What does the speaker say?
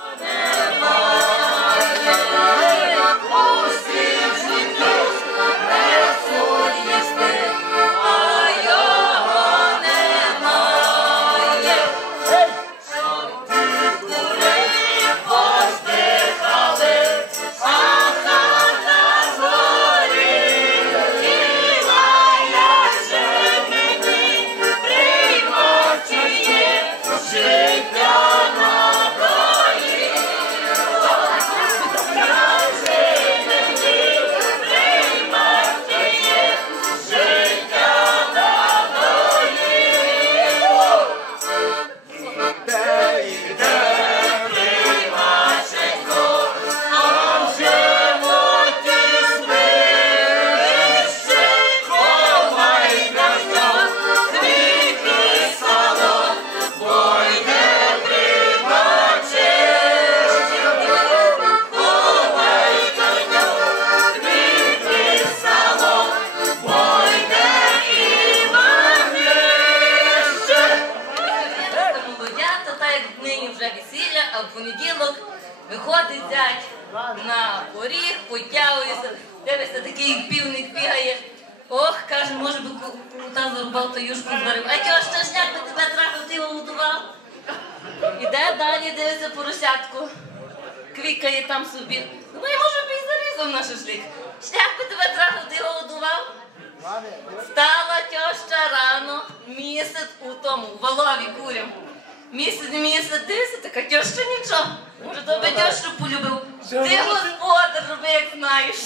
Amen. Нині вже весілля, а в понеділок виходить зять на поріг, потягується, дивиться, такий півник бігає. Ох, каже, може би ку- кута зарубав та юшку зварив. А тьоща ж як би тебе трахав, ти його готував. Іде далі, дивиться поросятку. Квікає там собі. Ну, може би і зарізав на шашлик. Шлях би тебе трахав, ти його годував. Стала тьоща рано, місяць у тому, у валові курям. Місяць, місяць, дивися, така тьоща нічого. Може, тебе тьощу полюбив. Ти господар, роби, як знаєш.